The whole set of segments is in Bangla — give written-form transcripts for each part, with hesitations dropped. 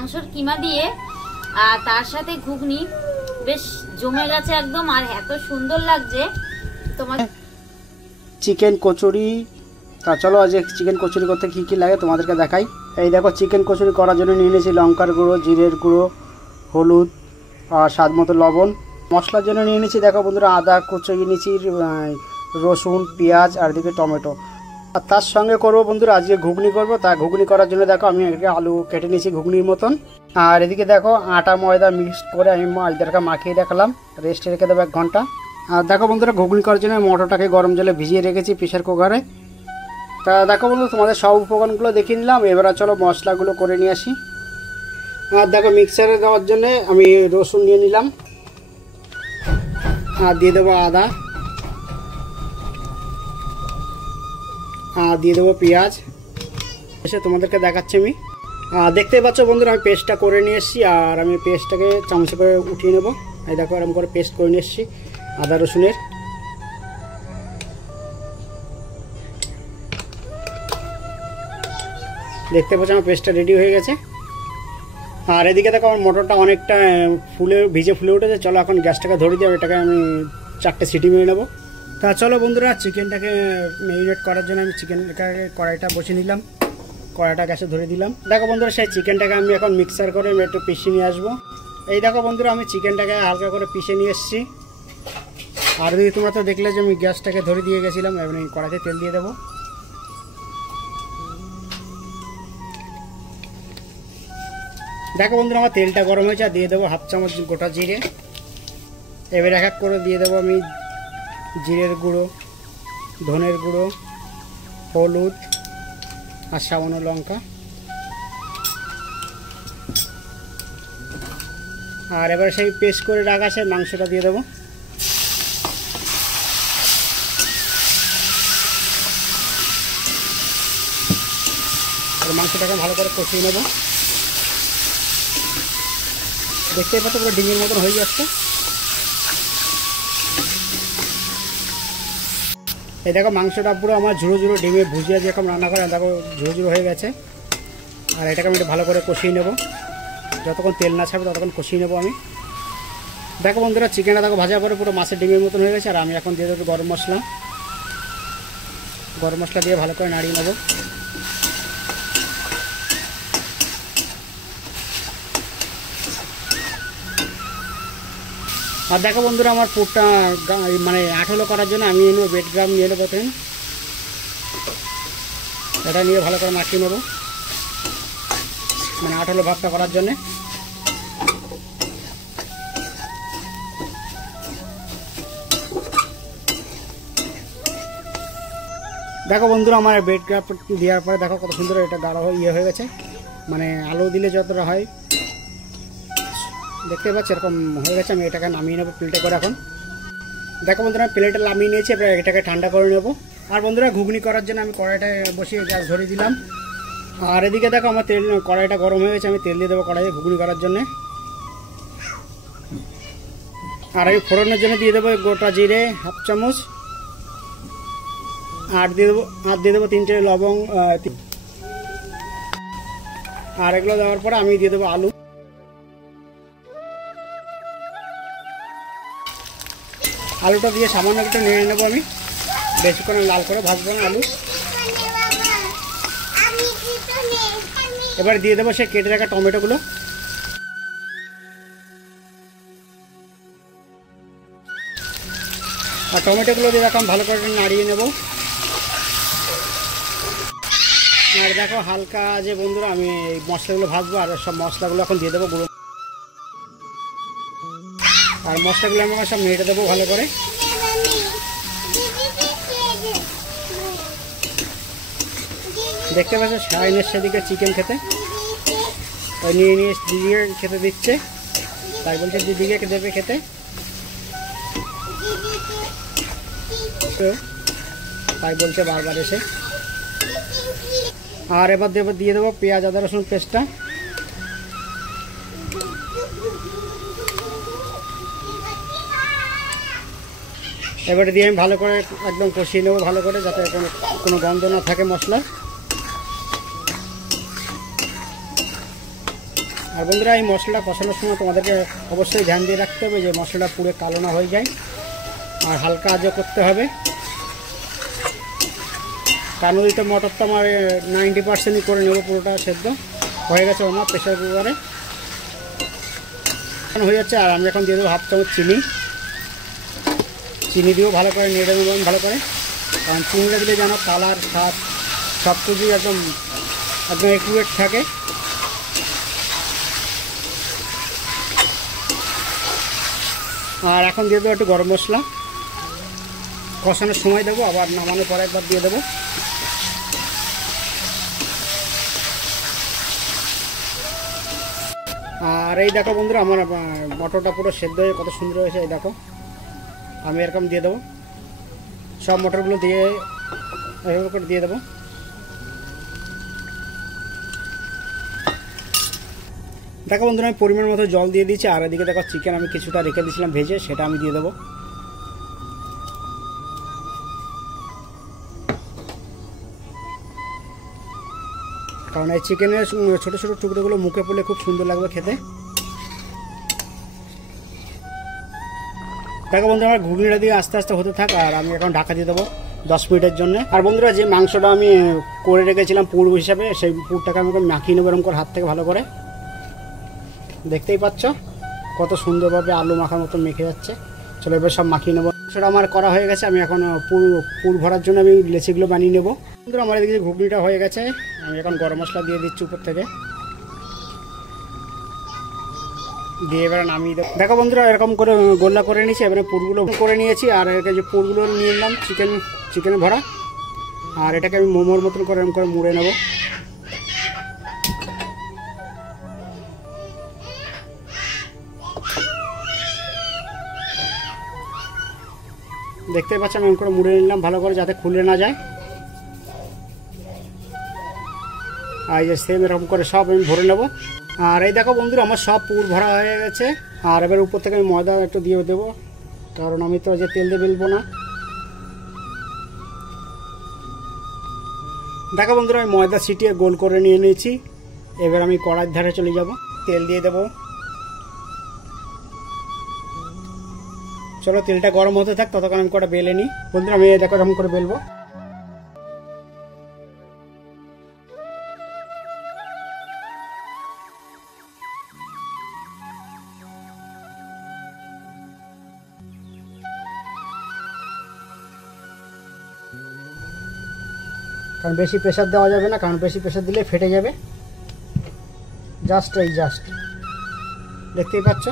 মাংসর কিমা দিয়ে আর তার সাথে ঘুগনি বেশ জমে গেছে একদম, আর এত সুন্দর লাগছে তোমার। চিকেন কচুরি। তা চলো আজ চিকেন কচুরি করতে কী কী লাগে তোমাদেরকে দেখাই। এই দেখো চিকেন কচুরি করার জন্য নিয়ে নিয়েছি লঙ্কার গুঁড়ো, জিরের গুঁড়ো, হলুদ আর স্বাদ মতো লবণ। মশলার জন্য নিয়ে নিয়েছি দেখো বন্ধুরা আদা কুচিয়ে নিয়েছি, রসুন, পেঁয়াজ আর দিকে টমেটো। আর তার সঙ্গে করবো বন্ধুরা আজকে ঘুগনি করবো। তা ঘুগনি করার জন্য দেখো আমি আলু কেটে নিয়েছি ঘুগনির মতন। আর এদিকে দেখো আটা ময়দা মিক্সড করে আমি আলুটাকে মাখিয়ে রাখলাম, রেস্টে রেখে দেবো 1 ঘন্টা। আর দেখো বন্ধুরা ঘুগনি করার জন্য মটরটাকে গরম জলে ভিজিয়ে রেখেছি প্রেসার কুকারে। তা দেখো বন্ধু তোমাদের সব উপকরণগুলো দেখিয়ে নিলাম। এবার চলো মশলাগুলো করে নিয়ে আসি। আর দেখো মিক্সারে দেওয়ার জন্য আমি রসুন নিয়ে নিলাম, আর দিয়ে দেবো আদা, আর দিয়ে দেবো পেঁয়াজ। এসে তোমাদেরকে দেখাচ্ছি আমি। দেখতেই পাচ্ছ বন্ধুরা আমি পেস্টটা করে নিয়ে এসেছি, আর আমি পেস্টটাকে চামচে করে উঠিয়ে নেবো। এই দেখো এরকম করে পেস্ট করে নিয়ে এসেছি আদা রসুনের। দেখতে পাচ্ছ আমার পেস্টটা রেডি হয়ে গেছে। আর এদিকে দেখো আমার মটরটা অনেকটা ভিজে ফুলে উঠেছে। চলো এখন গ্যাসটাকে ধরে দিয়ে এটাকে আমি 4টে সিটি মেরে নেবো। তা চলো বন্ধুরা চিকেনটাকে ম্যারিনেট করার জন্য আমি চিকেনটাকে কড়াইটা বসিয়ে নিলাম, কড়াইটা গ্যাসে ধরে দিলাম। দেখো বন্ধুরা সেই চিকেনটাকে আমি এখন মিক্সার করে একটু পিষে নিয়ে আসবো। এই দেখো বন্ধুরা আমি চিকেনটাকে হালকা করে পিষে নিয়ে এসেছি। আর যদি তোমরা তো দেখলে যে আমি গ্যাসটাকে ধরে দিয়ে গেছিলাম, এবার এই কড়াইতে তেল দিয়ে দেবো। দেখো বন্ধুরা আমার তেলটা গরম হয়েছে, আর দিয়ে দেবো 1/2 চামচ গোটা জিরে। এবার এক এক করে দিয়ে দেবো আমি জিরের গুঁড়ো, ধনের গুঁড়ো, হলুদ আর সামান্য লঙ্কা। আর এবার সেই পেস্ট করে রাখা সেই মাংসটা দিয়ে দেবো। মাংসটাকে ভালো করে কষিয়ে নেব। দেখতেই পাচ্ছ পুরো ডিমের মতন হয়ে যাচ্ছে। এই দেখো মাংসটা পুরো আমার ঝুড়ো ঝুড়ো ডিমে ভুজিয়া যেরকম রান্না করে দেখো ঝুড়ো ঝুড়ো হয়ে গেছে। আর এটাকে আমি একটু ভালো করে কষিয়ে নেব, যতক্ষণ তেল না ছাড়বে ততক্ষণ কষিয়ে নেবো আমি। দেখো বন্ধুরা চিকেনটা দেখো ভাজার পরে পুরো মাছের ডিমের মতন হয়ে গেছে। আর আমি এখন দিয়ে দেবো গরম মশলা। গরম মশলা দিয়ে ভালো করে নাড়িয়ে নেব। আর দেখো বন্ধুরা আমার পুরটা মানে আঠালো করার জন্য আমি নেবো বেড গ্রাম নিয়ে নেবো। এটা নিয়ে ভালো করে মাখিয়ে নেবো, মানে আঠালো ভাবটা করার জন্যে। দেখো বন্ধুরা আমার বেড গ্রাম দেওয়ার পরে দেখো কত সুন্দর এটা গাঢ় হয়ে গেছে, মানে আলু দিলে যতটা হয় দেখতে পাচ্ছি এরকম হয়ে গেছে। আমি এটাকে নামিয়ে নেবো প্লেটে করে। এখন দেখো বন্ধুরা প্লেটে নামিয়ে নিয়েছি, এবার এটাকে ঠান্ডা করে নেবো। আর বন্ধুরা ঘুগনি করার জন্য আমি কড়াইটা বসিয়ে গ্যাস ধরে দিলাম। আর এদিকে দেখো আমার কড়াইটা গরম হয়ে গেছে, আমি তেল দিয়ে দেবো কড়াইয়ে ঘুগনি করার জন্য। আর আমি ফোড়নের জন্য দিয়ে দেবো গোটা জিরে 1/2 চামচ, আর দিয়ে দেবো 3টে লবঙ্গ। আর এগুলো দেওয়ার পরে আমি দিয়ে দেবো আলু। আলুটা দিয়ে সামান্য একটু নেড়ে নেবো আমি, বেশিক্ষণ লাল করে ভাজবো না আলু। এবার দিয়ে দেবো সে কেটে রাখা টমেটোগুলো। আর টমেটোগুলো দিয়ে রাখলাম ভালো করে নাড়িয়ে নেব। আর দেখো হালকা যে বন্ধুরা আমি এই মশলাগুলো ভাজবো, আর সব মশলাগুলো এখন দিয়ে দেবো গুঁড়ো। আর মশলাগুলো আমি সব নেড়ে দেবো ভালো করে। দেখতে পাচ্ছ শাইনের সেদিকে চিকেন খেতে নিয়ে দিদিকে খেতে দিচ্ছে, তাই বলছে দিদিকে দেবে খেতে। তাই বলছে বারবার এসে। আর এবার দিয়ে দেবো পেঁয়াজ আদা রসুন পেস্টটা। এবারে দিয়ে আমি ভালো করে একদম কষিয়ে নেবো ভালো করে, যাতে কোনো গন্ধ না থাকে মশলা। আর বন্ধুরা এই মশলাটা কষানোর সময় তোমাদেরকে অবশ্যই ধ্যান দিয়ে রাখতে হবে যে মশলাটা পুরো কালো না হয়ে যায়, আর হালকা আঁচে করতে হবে। কানুরিতে মটরটা আমার 90%ই করে নেব, পুরোটা সেদ্ধ হয়ে গেছে আমার প্রেশার কুকারে হয়ে যাচ্ছে। আর আমি এখন দিয়ে দেবো 1/2 চামচ চিনি দিয়েও ভালো করে নেড়ে নেব ভালো করে, কারণ চিনিটা দিলে যেন কালার স্বাদ সব কিছুই একদম অ্যাকুরেট থাকে। আর এখন দিয়ে দেবো একটু গরম মশলা, কষানোর সময় দেবো, আবার নামানোর পরে একবার দিয়ে দেবো। আর এই দেখো বন্ধুরা আমার মটরটা পুরো সেদ্ধ হয়ে কত সুন্দর হয়েছে। এই দেখো আমি এরকম দিয়ে দেবো, সব মটরগুলো দিয়ে এরকম করে দিয়ে দেবো। দেখো বন্ধুরা আমি পরিমাণ মতো জল দিয়ে দিচ্ছি। আর এদিকে দেখো চিকেন আমি কিছুটা রেখে দিয়েছিলাম ভেজে, সেটা আমি দিয়ে দেবো। কারণ এই চিকেনের ছোটো ছোটো টুকরোগুলো মুখে পড়লে খুব সুন্দর লাগবে খেতে। দেখো বন্ধুরা আমার ঘুগনিটা দিয়ে আস্তে আস্তে হতে থাক, আর আমি এখন ঢাকা দিয়ে দেবো 10 মিনিটের জন্য। আর বন্ধুরা যে মাংসটা আমি করে রেখেছিলাম পুর হিসাবে, সেই পুরটাকে আমি মাখিয়ে নেবো এরকম করে হাত থেকে ভালো করে। দেখতেই পাচ্ছ কত সুন্দরভাবে আলু মাখার মতো মেখে যাচ্ছে। চলো এবার সব মাখিয়ে নেবো। সেটা আমার করা হয়ে গেছে, আমি এখন পুর ভরার জন্য আমি লেচিগুলো বানিয়ে নেবো। বন্ধুরা আমার এদিকে ঘুগনিটা হয়ে গেছে, আমি এখন গরম মশলা দিয়ে দিচ্ছি উপর থেকে, দিয়ে এবার নামিয়ে দেবো। দেখো বন্ধুরা এরকম করে গোল্লা করে নিয়েছি, এবারে পুরগুলো করে নিয়েছি। আর এটাকে যে পুরগুলো নিয়ে নিলাম চিকেনে ভরা, আর এটাকে আমি মোমোর মতন করে এরকম করে মুড়ে নেবো। দেখতেই পাচ্ছি আমি এরকম করে মুড়ে নিলাম ভালো করে, যাতে খুলে না যায়। আর এই যে সেম এরকম করে সব আমি ভরে নেবো। আর এই দেখো বন্ধুরা আমার সব পুর ভরা হয়ে গেছে। আর এবার উপর থেকে আমি ময়দা একটু দিয়ে দেবো, কারণ আমি তো যে তেল দিয়ে বেলবো না। দেখো বন্ধুরা আমি ময়দা ছিটিয়ে গোল করে নিয়ে নিয়েছি। এবার আমি কড়াইয়ের ধারে চলে যাব, তেল দিয়ে দেবো। চলো তেলটা গরম হতে থাক, ততক্ষণ আমি কটা বেলে নিই। বন্ধুরা আমি দেখো এরকম করে বেলবো। কারণ বেশি প্রেসার দেওয়া যাবে না, কারণ বেশি প্রেসার দিলে ফেটে যাবে। জাস্ট দেখতেই পাচ্ছ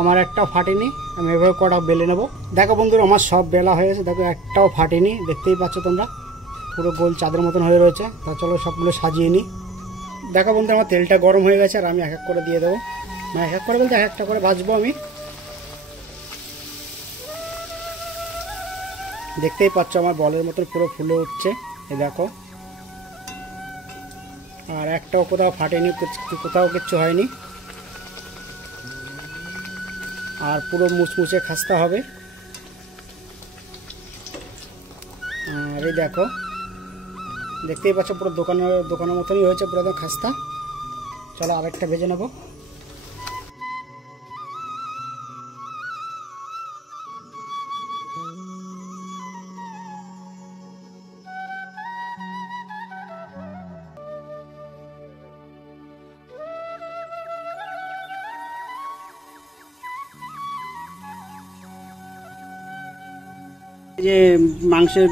আমার একটাও ফাটেনি। আমি এভাবে কটা বেলে নেবো। দেখো বন্ধুরা আমার সব বেলা হয়ে গেছে, দেখো একটাও ফাটেনি। দেখতেই পাচ্ছ তোমরা পুরো গোল চাঁদের মতন হয়ে রয়েছে। তা চলো সবগুলো সাজিয়ে নিই। দেখো বন্ধুরা আমার তেলটা গরম হয়ে গেছে, আর আমি এক এক করে দিয়ে দেবো। মানে এক এক করে বলতে একটা করে ভাজবো আমি। দেখতেই পাচ্ছ আমার বলের মতন পুরো ফুলে উঠছে, এই দেখো। আর একটাও কোথাও ফাটেনি, কোথাও কিচ্ছু হয়নি। আর পুরো মুচমুচে খাস্তা হবে। আর এই দেখো দেখতেই পাচ্ছ পুরো দোকানের মতনই হয়েছে, পুরো একদম খাস্তা। চলো আরেকটা ভেজে নেবো। যে মাংসের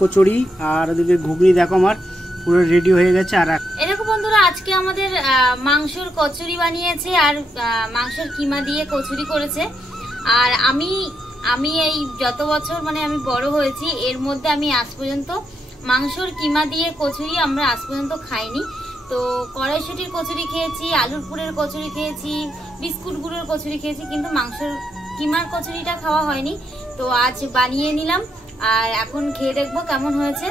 কচুরি আর ওদিকে ঘুগনি দেখো আমার পুরো রেডি হয়ে গেছে। আর এরকম বন্ধুরা আজকে আমাদের মাংসের কচুরি বানিয়েছে, আর মাংসের কিমা দিয়ে কচুরি করেছে। আর আমি এই যত বছর মানে আমি বড় হয়েছি, এর মধ্যে আমি আজ পর্যন্ত মাংসর কিমা দিয়ে কচুরি আমরা আজ পর্যন্ত খাইনি। তো কড়াইশুটির কচুরি খেয়েছি, আলুর পুরের কচুরি খেয়েছি, বিস্কুট গুঁড়োর কচুরি খেয়েছি, কিন্তু মাংসের কিমার কচুরিটা খাওয়া হয়নি। তো আজ বানিয়ে নিলাম, আর এখন খেয়ে দেখবো কেমন হয়েছে।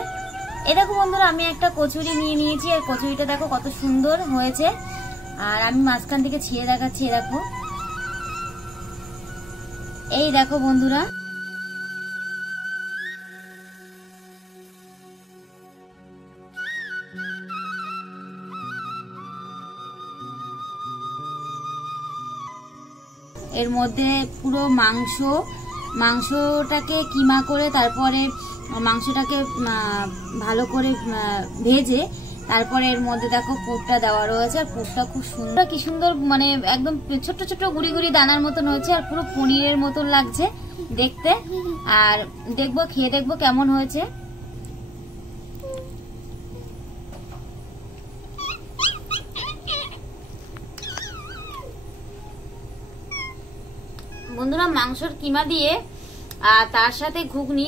এই দেখো বন্ধুরা আমি একটা কচুরি নিয়ে নিয়েছি, আর কচুরিটা দেখো কত সুন্দর হয়েছে। আর আমি মাঝখান থেকে ছিঁড়ে দেখাচ্ছি, দেখো। এই দেখো বন্ধুরা এর মধ্যে পুরো মাংসটাকে কিমা করে তারপরে মাংসটাকে ভালো করে ভেজে তারপরে এর মধ্যে দেখো পুরটা দেওয়া রয়েছে। আর পুরটা খুব সুন্দর, কি সুন্দর, মানে একদম ছোট্ট ছোট্ট গুড়ি গুড়ি দানার মতন হয়েছে আর পুরো পনিরের মতন লাগছে দেখতে। আর খেয়ে দেখবো কেমন হয়েছে। বন্ধুরা, মাংসর কিমা দিয়ে আর তার সাথে ঘুগনি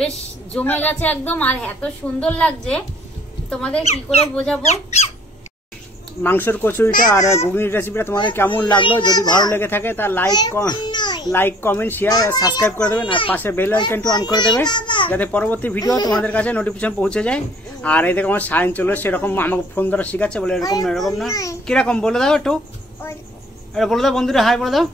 বেশ জমে গেছে একদম, আর এত সুন্দর লাগছে তোমাদের কি করে বোঝাবো। মাংসের কচুরিটা আর ঘুগনির রেসিপিটা তোমাদের কেমন লাগলো? যদি ভালো লেগে থাকে তা লাইক কমেন্ট শেয়ার সাবস্ক্রাইব করে দেবেন, আর পাশে বেল আইকনটা অন করে দেবে যাতে পরবর্তী ভিডিও তোমাদের কাছে নোটিফিকেশন পৌঁছে যায়। আর এই দেখো আমার সায়ন চলে এসছে, এরকম আমাকে ফোন ধরা শিখাচ্ছে, বলে এরকম না এরকম না, কিরকম বলে দাও একটু, বলে দাও বন্ধুরা, হাই বলে দাও।